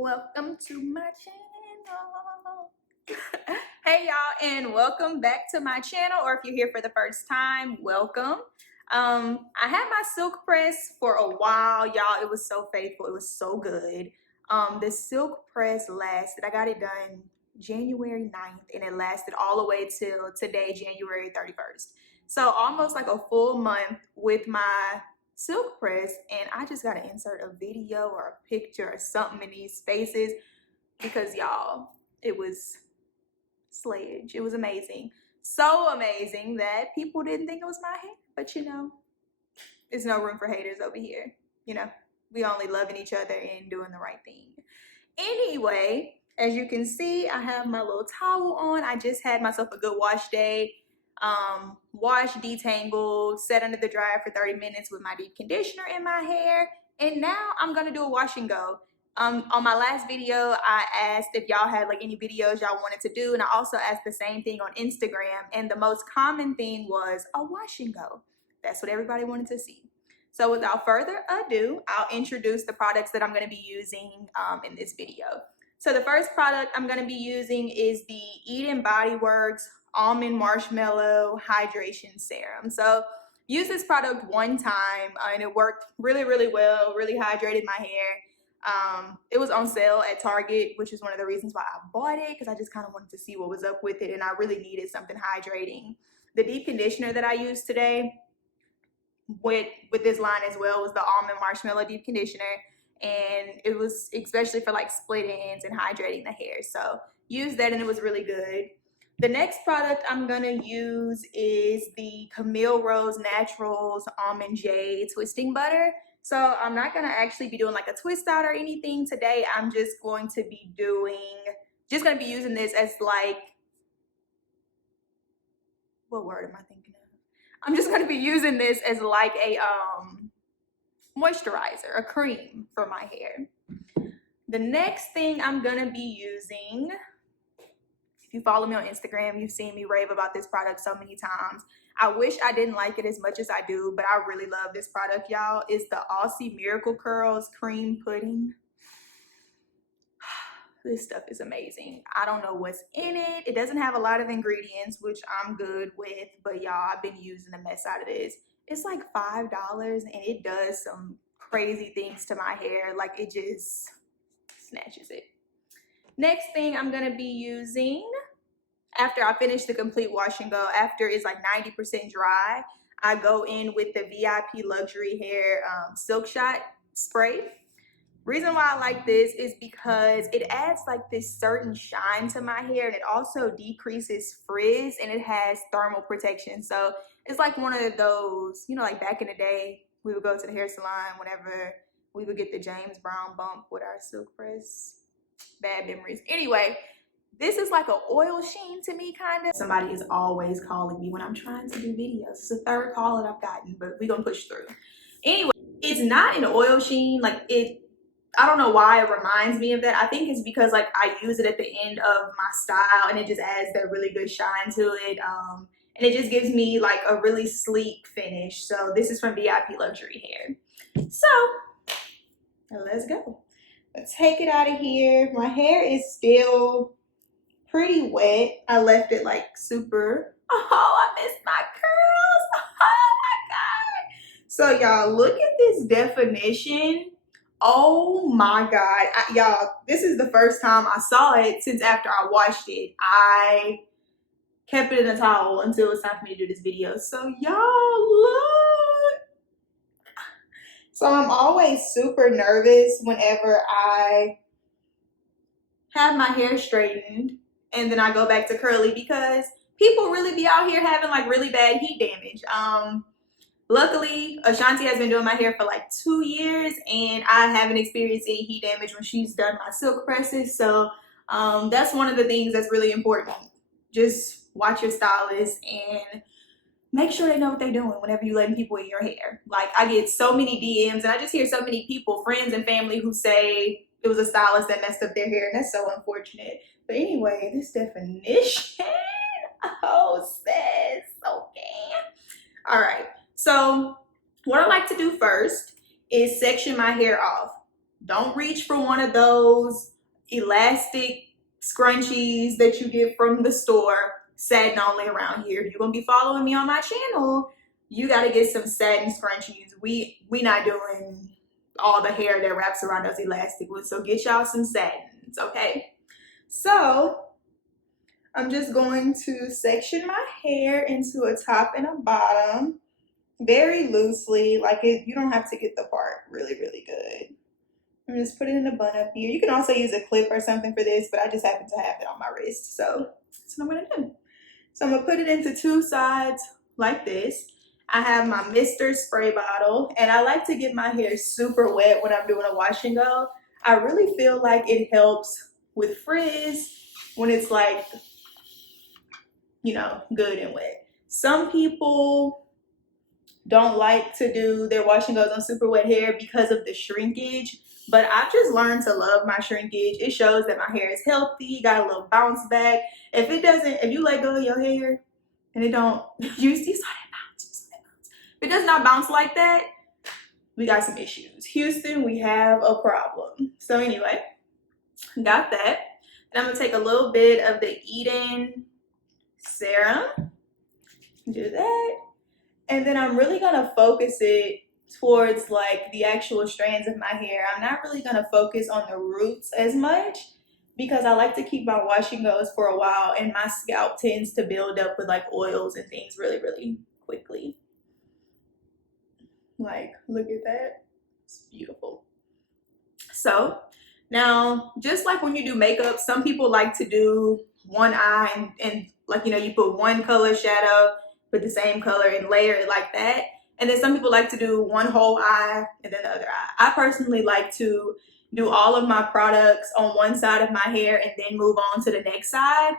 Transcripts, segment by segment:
Welcome to my channel. Hey y'all, and welcome back to my channel, or if you're here for the first time, welcome. I had my silk press for a while, y'all. It was so faithful, it was so good. The silk press lasted, I got it done January 9th, and it lasted all the way till today, January 31st. So almost like a full month with my silk press, and I just gotta insert a video or a picture or something in these spaces because y'all, it was slayage. It was amazing. So amazing that people didn't think it was my hair, but you know, there's no room for haters over here. You know, we only loving each other and doing the right thing. Anyway, as you can see, I have my little towel on. I just had myself a good wash day. Wash, detangled, set under the dryer for 30 minutes with my deep conditioner in my hair, and now I'm gonna do a wash and go. On my last video, I asked if y'all had like any videos y'all wanted to do, and I also asked the same thing on Instagram, and the most common thing was a wash and go. That's what everybody wanted to see. So without further ado, I'll introduce the products that I'm going to be using in this video. So the first product I'm going to be using is the Eden Body Works Almond Marshmallow Hydration Serum. So use this product one time and it worked really, really well, really hydrated my hair. It was on sale at Target, which is one of the reasons why I bought it, because I just kind of wanted to see what was up with it and I really needed something hydrating. The deep conditioner that I used today with this line as well was the Almond Marshmallow Deep Conditioner, and it was especially for like split ends and hydrating the hair. So use that and it was really good. The next product I'm gonna use is the Camille Rose Naturals Almond Jade Twisting Butter. So I'm not gonna actually be doing like a twist out or anything today. I'm just going to be using this as like, what word am I thinking of? I'm just gonna be using this as like a moisturizer, a cream for my hair. The next thing I'm gonna be using, if you follow me on Instagram, you've seen me rave about this product so many times. I wish I didn't like it as much as I do, but I really love this product, y'all. It's the Aussie Miracle Curls Cream Pudding. This stuff is amazing. I don't know what's in it. It doesn't have a lot of ingredients, which I'm good with, but y'all, I've been using the mess out of this. It's like $5 and it does some crazy things to my hair. Like it just snatches it. Next thing I'm gonna be using, after I finish the complete wash and go, after it's like 90% dry, I go in with the VIP Luxury Hair Silk Shot Spray. Reason why I like this is because it adds like this certain shine to my hair, and it also decreases frizz, and it has thermal protection. So it's like one of those, you know, like back in the day, we would go to the hair salon whenever we would get the James Brown bump with our silk press. Bad memories. Anyway, this is like an oil sheen to me, kind of. Somebody is always calling me when I'm trying to do videos. It's the third call that I've gotten, but we're gonna push through. Anyway, it's not an oil sheen, like it, I don't know why it reminds me of that. I think it's because like I use it at the end of my style and it just adds that really good shine to it. And it just gives me like a really sleek finish. So this is from VIP Luxury Hair. So let's go. Let's take it out of here. My hair is still pretty wet. I left it like super. Oh, I missed my curls. Oh my God. So y'all, look at this definition. Oh my God, y'all, this is the first time I saw it since after I washed it. I kept it in a towel until it was time for me to do this video. So y'all, look. So I'm always super nervous whenever I have my hair straightened and then I go back to curly, because people really be out here having like really bad heat damage. Luckily, Ashanti has been doing my hair for like 2 years and I haven't experienced any heat damage when she's done my silk presses. So that's one of the things that's really important. Just watch your stylist and make sure they know what they're doing whenever you're letting people in your hair. Like I get so many DMs and I just hear so many people, friends and family, who say it was a stylist that messed up their hair, and that's so unfortunate. But anyway, this definition, oh sis, okay. All right. So what I like to do first is section my hair off. Don't reach for one of those elastic scrunchies that you get from the store, satin only around here. If you're gonna be following me on my channel, you gotta get some satin scrunchies. We not doing all the hair that wraps around those elastic ones, so get y'all some satins, okay? So I'm just going to section my hair into a top and a bottom very loosely, like you don't have to get the part really good. I'm just put it in a bun up here. You can also use a clip or something for this, but I just happen to have it on my wrist, so that's what I'm gonna do. So I'm gonna put it into two sides like this. I have my Mr. spray bottle, and I like to get my hair super wet when I'm doing a wash and go. I really feel like it helps with frizz when it's like, you know, good and wet. Some people don't like to do their wash and goes on super wet hair because of the shrinkage, but I've just learned to love my shrinkage. It shows that my hair is healthy, got a little bounce back. If you let go of your hair and it don't, you saw that bounce. If it does not bounce like that, we got some issues. Houston, we have a problem. So anyway, got that. And I'm gonna take a little bit of the Eden serum, do that. And then I'm really gonna focus it towards like the actual strands of my hair. I'm not really gonna focus on the roots as much because I like to keep my wash and goes for a while, and my scalp tends to build up with like oils and things really quickly. Like, look at that, it's beautiful. So now, just like when you do makeup, some people like to do one eye and like, you know, you put one color shadow with the same color and layer it like that. And then some people like to do one whole eye and then the other eye. I personally like to do all of my products on one side of my hair and then move on to the next side,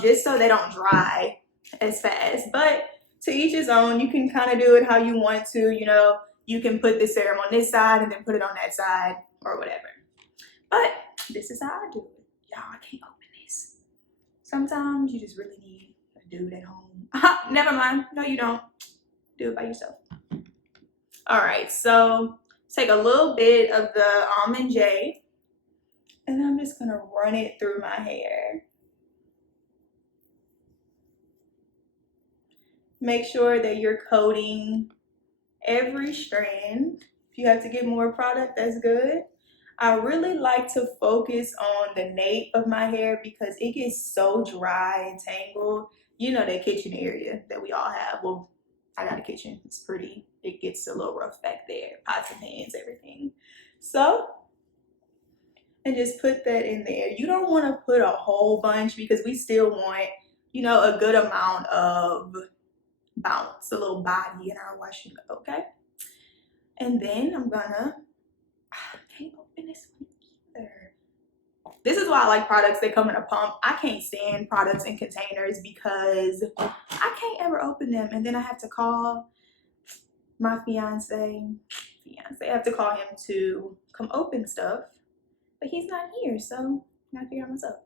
just so they don't dry as fast. But to each his own. You can kind of do it how you want to, you know. You can put the serum on this side and then put it on that side or whatever. But this is how I do it. Y'all, I can't open this. Sometimes you just really need a dude at home. Never mind. No, you don't. Do it by yourself. All right, so take a little bit of the Almond J, and I'm just gonna run it through my hair. Make sure that you're coating every strand. If you have to get more product, that's good. I really like to focus on the nape of my hair because it gets so dry and tangled. You know, that kitchen area that we all have. Well, I got a kitchen. It's pretty. It gets a little rough back there. Pots and pans, everything. So, and just put that in there. You don't want to put a whole bunch because we still want, you know, a good amount of bounce, a little body in our wash and go, okay? And then I'm gonna, I can't open this one either. This is why I like products that come in a pump. I can't stand products in containers because I can't ever open them, and then I have to call my fiance. I have to call him to come open stuff, but he's not here, so I gotta figure out myself.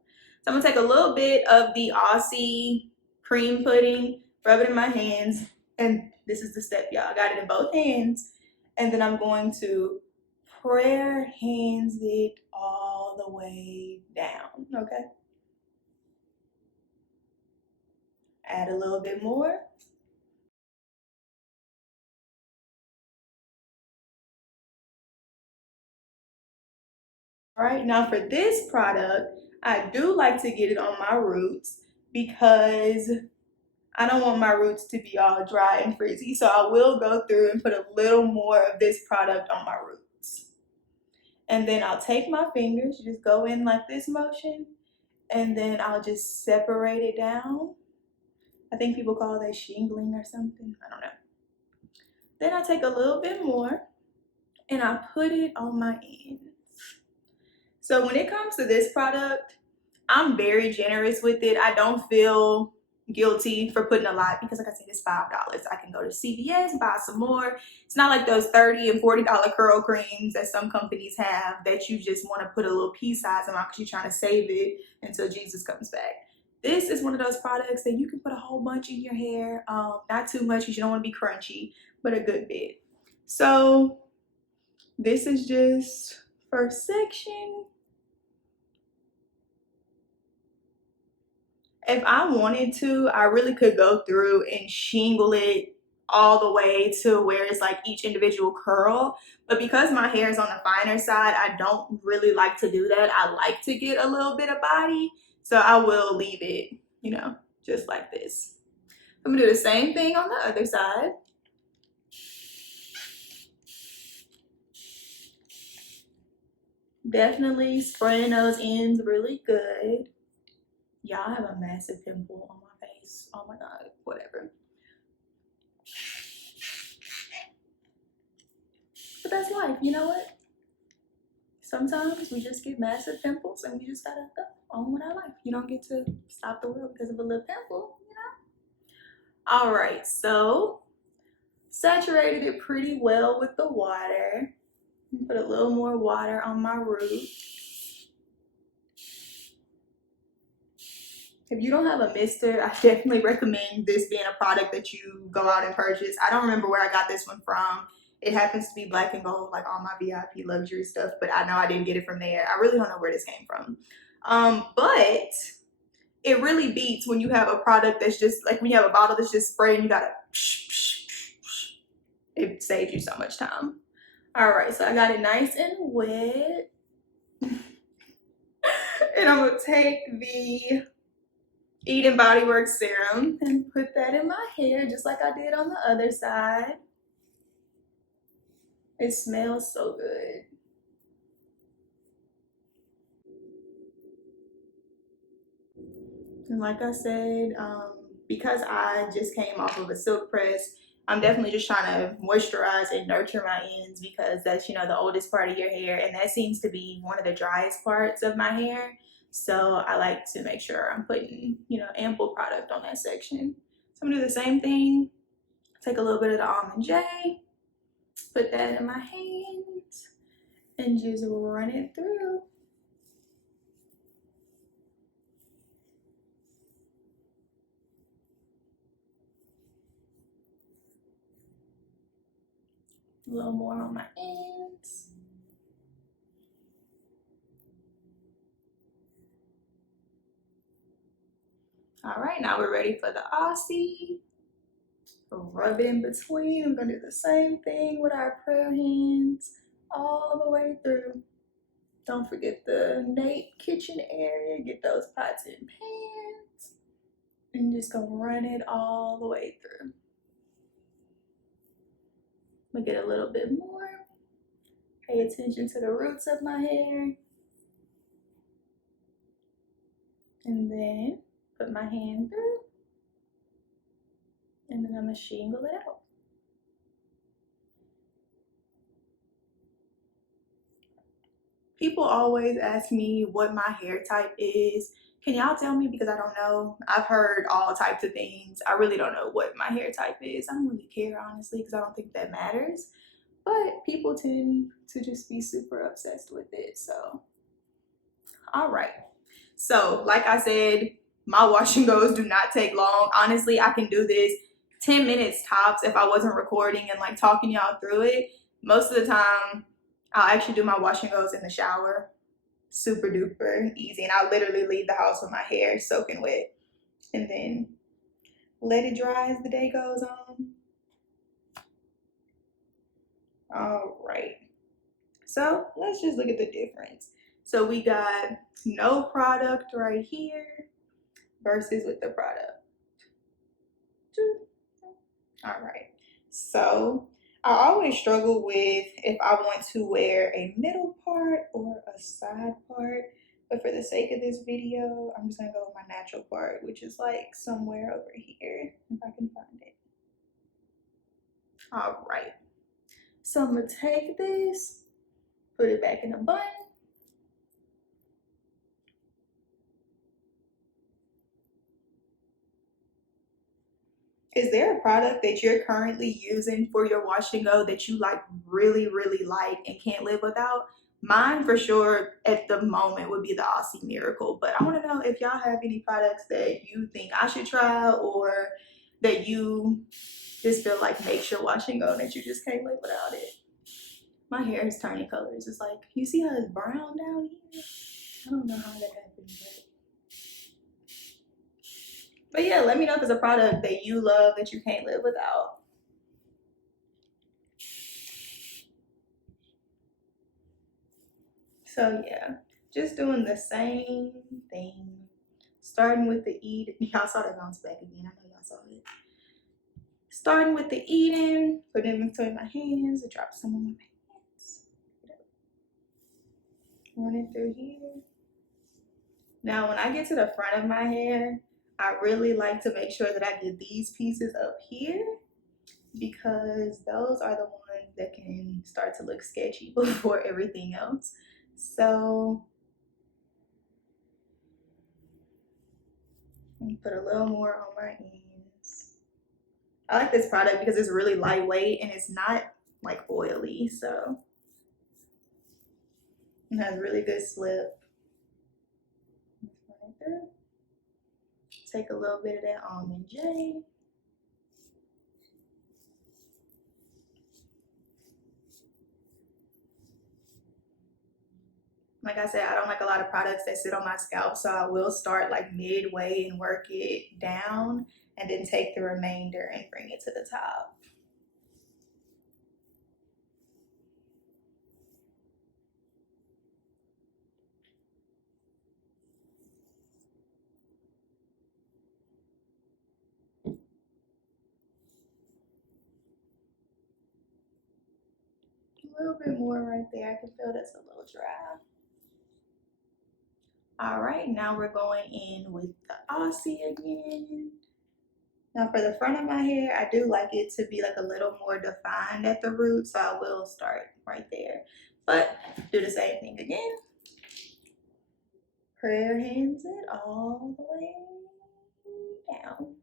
So I'm gonna take a little bit of the Aussie cream pudding, rub it in my hands, and this is the step, y'all. I got it in both hands, and then I'm going to prayer hands it all the way down, okay? Add a little bit more. All right, now for this product, I do like to get it on my roots because I don't want my roots to be all dry and frizzy. So I will go through and put a little more of this product on my roots. And then I'll take my fingers, just go in like this motion, and then I'll just separate it down. I think people call that shingling or something. I don't know. Then I take a little bit more and I put it on my ends. So when it comes to this product, I'm very generous with it. I don't feel guilty for putting a lot because, like I said, it's $5. I can go to CVS, buy some more. It's not like those $30 and $40 curl creams that some companies have that you just want to put a little pea size amount because you're trying to save it until Jesus comes back. This is one of those products that you can put a whole bunch in your hair. Not too much because you don't want to be crunchy, but a good bit. So this is just first section. If I wanted to, I really could go through and shingle it all the way to where it's like each individual curl. But because my hair is on the finer side, I don't really like to do that. I like to get a little bit of body. So I will leave it, you know, just like this. I'm gonna do the same thing on the other side. Definitely spraying those ends really good. Y'all, I have a massive pimple on my face. Oh my God, whatever. But that's life, you know what? Sometimes we just get massive pimples and we just gotta go on with our life. You don't get to stop the world because of a little pimple, you know? All right, so saturated it pretty well with the water. Put a little more water on my root. If you don't have a mister, I definitely recommend this being a product that you go out and purchase. I don't remember where I got this one from. It happens to be black and gold, like all my VIP luxury stuff, but I know I didn't get it from there. I really don't know where this came from. But it really beats when you have a product that's just, like when you have a bottle that's just sprayed and you gotta, it saves you so much time. All right, so I got it nice and wet. And I'm gonna take the Eden Body Works serum and put that in my hair just like I did on the other side. It smells so good. And like I said, because I just came off of a silk press, I'm definitely just trying to moisturize and nurture my ends because that's, you know, the oldest part of your hair. And that seems to be one of the driest parts of my hair. So I like to make sure I'm putting, you know, ample product on that section. So I'm gonna do the same thing. Take a little bit of the Almond J, put that in my hands, and just run it through. A little more on my ends. All right, now we're ready for the Aussie. Rub it in between. I'm gonna do the same thing with our prayer hands all the way through. Don't forget the Nate kitchen area. Get those pots and pans. And just gonna run it all the way through. I'm gonna get a little bit more. Pay attention to the roots of my hair. And then put my hand through. And then I'm gonna shingle it out. People always ask me what my hair type is. Can y'all tell me? Because I don't know. I've heard all types of things. I really don't know what my hair type is. I don't really care, honestly, because I don't think that matters. But people tend to just be super obsessed with it. So, all right. So, like I said, my wash and goes do not take long. Honestly, I can do this 10 minutes tops if I wasn't recording and like talking y'all through it. Most of the time, I'll actually do my wash and goes in the shower. Super duper easy. And I literally leave the house with my hair soaking wet. And then let it dry as the day goes on. All right. So let's just look at the difference. So we got no product right here versus with the product. All right. So I always struggle with if I want to wear a middle part or a side part. But for the sake of this video, I'm just gonna go with my natural part, which is like somewhere over here, if I can find it. All right. So I'm gonna take this, put it back in a bun. Is there a product that you're currently using for your wash and go that you like really, really like and can't live without? Mine for sure at the moment would be the Aussie Miracle, but I want to know if y'all have any products that you think I should try or that you just feel like makes your wash and go that you just can't live without it. My hair is turning colors. It's like, you see how it's brown down here? I don't know how that happened, but yeah, let me know if it's a product that you love that you can't live without. So yeah, just doing the same thing. Starting with the eat. Y'all saw that bounce back again. I know y'all saw it. Starting with the eating, putting it between my hands, and drop some on my pants. Running through here. Now, when I get to the front of my hair, I really like to make sure that I get these pieces up here because those are the ones that can start to look sketchy before everything else. So let me put a little more on my ends. I like this product because it's really lightweight and it's not like oily, so it has really good slip. Take a little bit of that almond J. Like I said, I don't like a lot of products that sit on my scalp, so I will start like midway and work it down and then take the remainder and bring it to the top. A little bit more right there. I can feel that's a little dry. All right, now we're going in with the Aussie again. Now for the front of my hair, I do like it to be like a little more defined at the root, so I will start right there. But do the same thing again. Prayer hands it all the way down.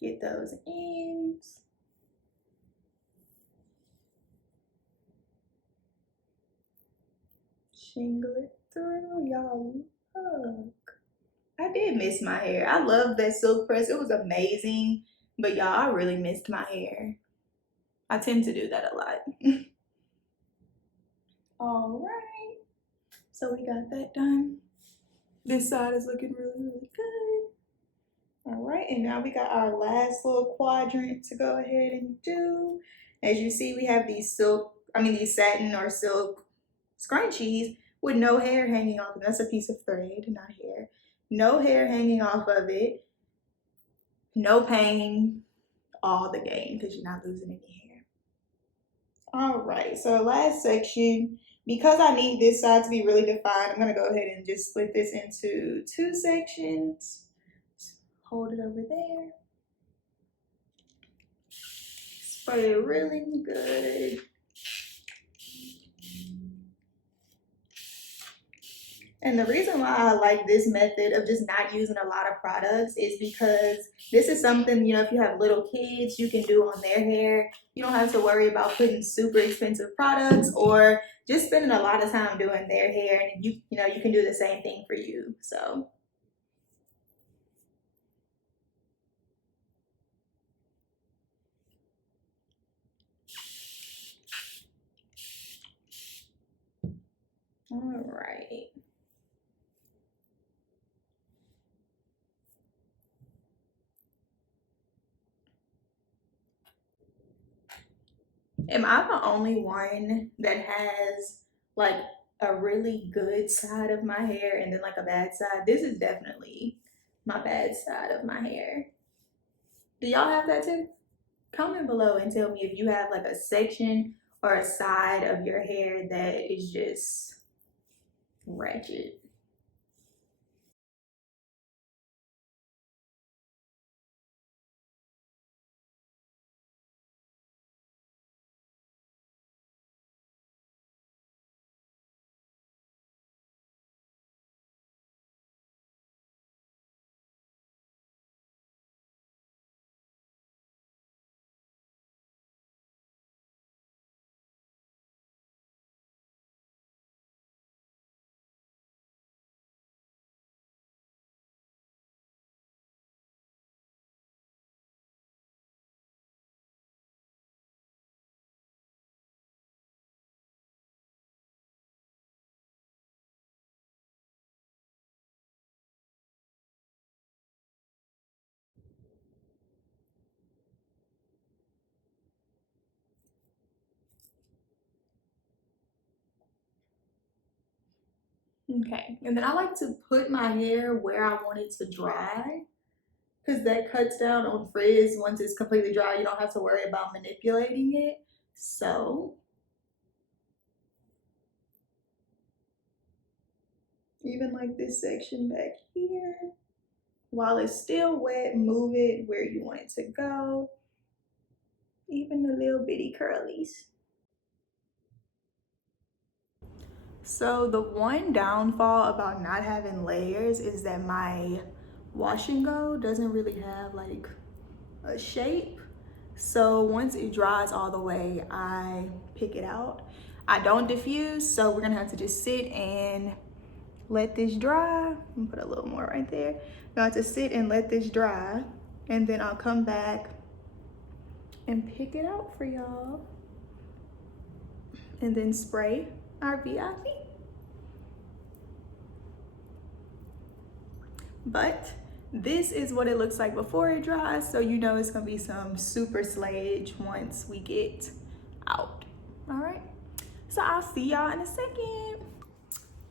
Get those ends. Shingle it through, y'all. Look. I did miss my hair. I love that silk press. It was amazing. But y'all, I really missed my hair. I tend to do that a lot. All right. So we got that done. This side is looking really, really good. All right, and now we got our last little quadrant to go ahead and do. As you see, we have these these satin or silk scrunchies with no hair hanging off. That's a piece of thread, not hair. No hair hanging off of it. No pain, all the game because you're not losing any hair. All right, so last section, because I need this side to be really defined, I'm gonna go ahead and just split this into two sections. Hold it over there. Spray it really good. And the reason why I like this method of just not using a lot of products is because this is something, you know, if you have little kids, you can do on their hair. You don't have to worry about putting super expensive products or just spending a lot of time doing their hair. And you know, you can do the same thing for you. So, all right. Am I the only one that has like a really good side of my hair and then like a bad side? This is definitely my bad side of my hair. Do y'all have that too? Comment below and tell me if you have like a section or a side of your hair that is just ratchet. Okay, and then I like to put my hair where I want it to dry because that cuts down on frizz. Once it's completely dry, you don't have to worry about manipulating it. So even like this section back here, while it's still wet, move it where you want it to go. Even the little bitty curlies. So the one downfall about not having layers is that my wash and go doesn't really have like a shape. So once it dries all the way, I pick it out. I don't diffuse, so we're gonna have to just sit and let this dry. I'm gonna put a little more right there. Gonna have to sit and let this dry, and then I'll come back and pick it out for y'all. And then spray our VIP. But this is what it looks like before it dries, so you know it's gonna be some super slayage once we get out. All right, so I'll see y'all in a second.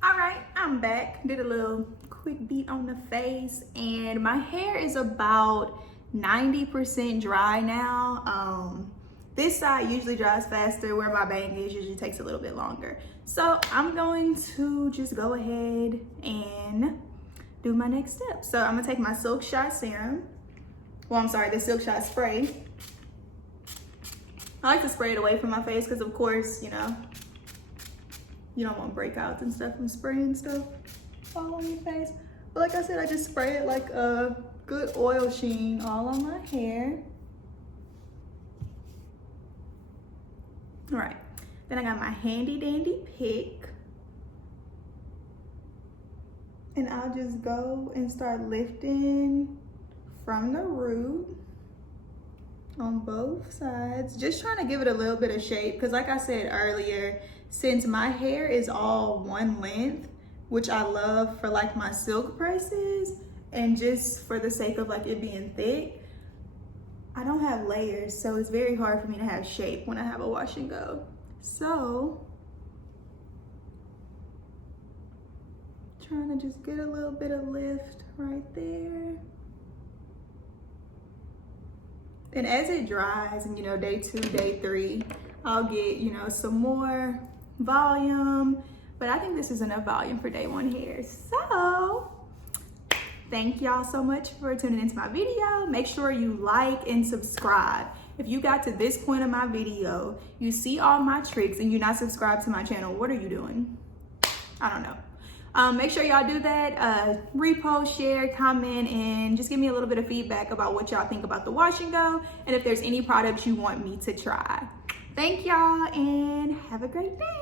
All right, I'm back. Did a little quick beat on the face, and my hair is about 90% dry now. This side usually dries faster, where my bang is usually takes a little bit longer. So I'm going to just go ahead and do my next step. So I'm gonna take my Silk Shot serum. Well, I'm sorry, the Silk Shot spray. I like to spray it away from my face because of course, you know, you don't want breakouts and stuff from spraying stuff all on your face. But like I said, I just spray it like a good oil sheen all on my hair. All right, then I got my handy dandy pick. And I'll just go and start lifting from the root on both sides. Just trying to give it a little bit of shape because like I said earlier, since my hair is all one length, which I love for like my silk presses and just for the sake of like it being thick, I don't have layers, so it's very hard for me to have shape when I have a wash and go. So trying to just get a little bit of lift right there. And as it dries, and you know, day 2, day 3, I'll get, you know, some more volume, but I think this is enough volume for day 1 hair. So thank y'all so much for tuning into my video. Make sure you like and subscribe. If you got to this point of my video, you see all my tricks and you're not subscribed to my channel, what are you doing? I don't know. Make sure y'all do that. Repost, share, comment, and just give me a little bit of feedback about what y'all think about the wash and go, and if there's any products you want me to try. Thank y'all and have a great day.